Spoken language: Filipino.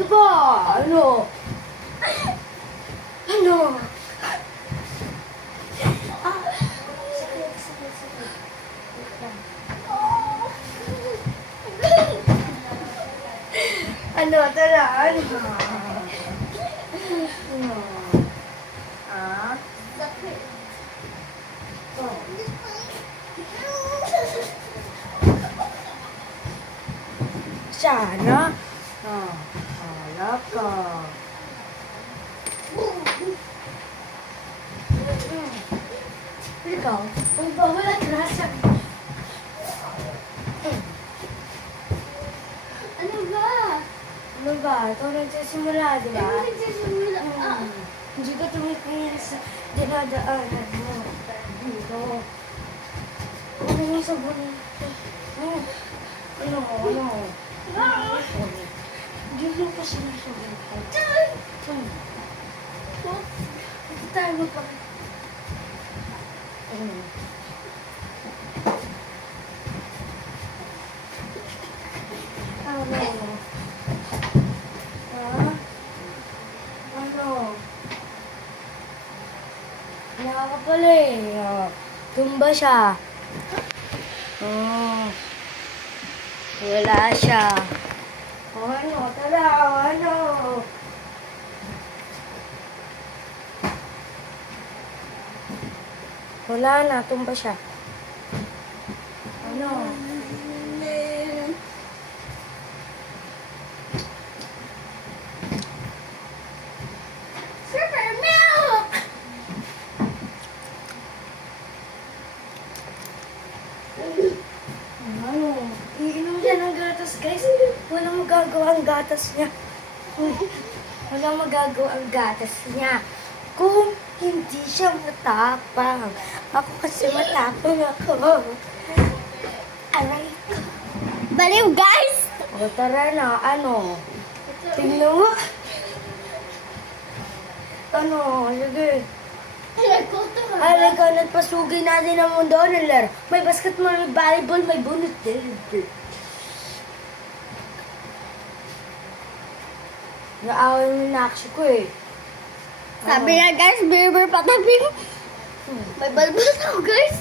Ano ba? Ano? Ano? Ah, sakit. Wait lang. Ano? Tara, ano? Ano? Ah? Oh. Sana? Oh, hala ka. Ikaw? Ang bawal at rasa. Ano ba? Ano ba? Ito nagsisimula, di ba? Ano nagsisimula? Hindi ka tumitingin sa dinadaanan mo. Dito. Ano yung sabon? Ano? Hindi mo pa sinasabon ko. Hindi tayo magpag... Ano? Ha? Ano? Wala ka pala eh. Tumba siya. Oh. Wala siya. Ano? Tara, ano? Wala na, tumba siya. Ano? Super milk! Ano? Iinom siya ng gatas, guys. Walang magagawa ang gatas niya. Walang magagawa ang gatas niya. Kung hindi siya matapang. Ako kasi matapang ako. Aray ko. Baliw, guys! O tara na, ano? Tingnan mo. Ano? Sige. Alam ko, nagpasugay natin ang mundo ng laro. May basketball, may volleyball, may bunot din. Naaway mo na action ko eh. Sabi nga, guys, Beaver pataping. May balbas ako, guys.